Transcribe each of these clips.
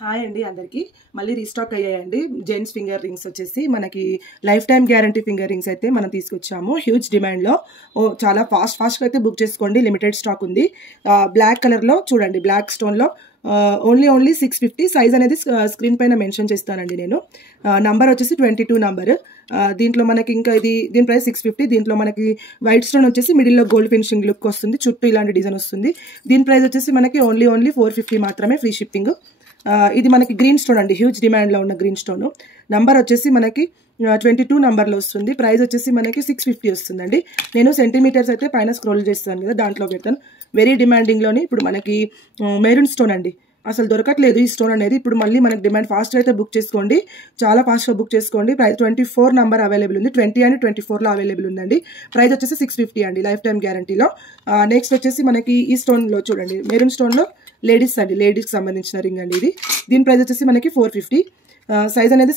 hi అండి అందరికీ మళ్ళీ రీస్టాక్ అయ్యాయండి జెంట్స్ ఫింగర్ రింగ్స్ వచ్చేసి మనకి life time guarantee finger rings అయితే మనం తీసుకొచ్చాము హ్యూజ్ డిమాండ్లో చాలా ఫాస్ట్గా అయితే బుక్ చేసుకోండి లిమిటెడ్ స్టాక్ ఉంది బ్లాక్ కలర్లో చూడండి బ్లాక్ స్టోన్లో ఓన్లీ 650 సైజ్ అనేది స్క్రీన్ పైన మెన్షన్ చేస్తానండి నేను నంబర్ వచ్చేసి 22 నంబర్ దీంట్లో మనకి ఇంకా దీని ప్రైస్ 650 దీంట్లో మనకి వైట్ స్టోన్ వచ్చేసి మిడిల్లో గోల్డ్ ఫినిషింగ్ లుక్ వస్తుంది చుట్టూ ఇలాంటి డిజైన్ వస్తుంది దీని ప్రైస్ వచ్చేసి మనకి ఓన్లీ 450 మాత్రమే ఫ్రీ షిప్పింగ్ ఇది మనకి గ్రీన్ స్టోన్ అండి హ్యూజ్ డిమాండ్లో ఉన్న గ్రీన్ స్టోన్ నంబర్ వచ్చేసి మనకి 22 నంబర్లో వస్తుంది ప్రైస్ వచ్చేసి మనకి 650 వస్తుందండి నేను సెంటీమీటర్స్ అయితే పైన స్క్రోల్ చేస్తాను కదా దాంట్లో పెడతాను వెరీ డిమాండింగ్లోని ఇప్పుడు మనకి మెరూన్ స్టోన్ అండి అసలు దొరకట్లేదు ఈ స్టోన్ అనేది ఇప్పుడు మళ్ళీ మనకి డిమాండ్ ఫాస్ట్ అయితే బుక్ చేసుకోండి చాలా ఫాస్ట్గా బుక్ చేసుకోండి ప్రైస్ 24 నంబర్ అవైలబుల్ ఉంది 20 అండ్ 24లో అవైలబుల్ ఉందండి ప్రైస్ వచ్చేసి 650 అండి లైఫ్ టైం గ్యారంటీలో నెక్స్ట్ వచ్చేసి మనకి ఈ స్టోన్లో చూడండి మెరూన్ స్టోన్లో లేడీస్కి సంబంధించిన రింగ్ అండి ఇది దీని ప్రైస్ వచ్చేసి మనకి 450 సైజ్ అనేది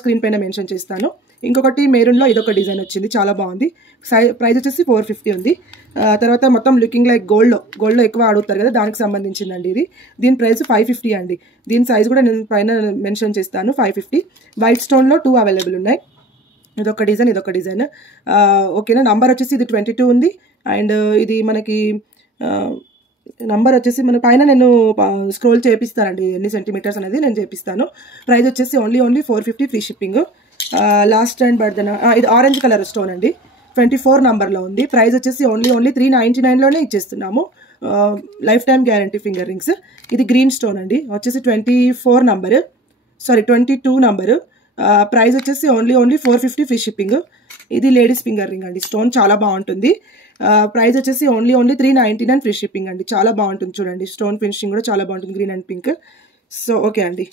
స్క్రీన్ పైన మెన్షన్ చేస్తాను ఇంకొకటి మెరూన్లో ఇదొక డిజైన్ వచ్చింది చాలా బాగుంది ప్రైస్ వచ్చేసి 450 ఉంది తర్వాత మొత్తం లుకింగ్ లైక్ గోల్డ్లో ఎక్కువ అడుగుతారు కదా దానికి సంబంధించిందండి ఇది దీని ప్రైస్ 550 అండి దీని సైజ్ కూడా నేను పైన మెన్షన్ చేస్తాను 550 వైట్ స్టోన్లో 2 అవైలబుల్ ఉన్నాయి ఇదొక డిజైన్ ఓకేనా నంబర్ వచ్చేసి ఇది 22 ఉంది అండ్ ఇది మనకి నంబర్ వచ్చేసి మన పైన నేను స్క్రోల్ చేపిస్తానండి ఎన్ని సెంటీమీటర్స్ అనేది నేను చేపిస్తాను ప్రైస్ వచ్చేసి only 450 free shipping last and బర్దన ఇది ఆరెంజ్ కలర్ స్టోన్ అండి 24 నంబర్లో ఉంది ప్రైస్ వచ్చేసి ఓన్లీ 399లోనే ఇచ్చేస్తున్నాము lifetime guarantee finger rings ఇది గ్రీన్ స్టోన్ అండి వచ్చేసి 22 నంబరు ప్రైస్ వచ్చేసి ఓన్లీ 450 ఫ్రీ షిప్పింగ్ ఇది లేడీస్ ఫింగర్ రింగ్ అండి స్టోన్ చాలా బాగుంటుంది ప్రైస్ వచ్చేసి ఓన్లీ 399 ఫ్రీ షిప్పింగ్ అండి చాలా బాగుంటుంది చూడండి స్టోన్ ఫినిషింగ్ కూడా చాలా బాగుంటుంది green and pink so okay అండి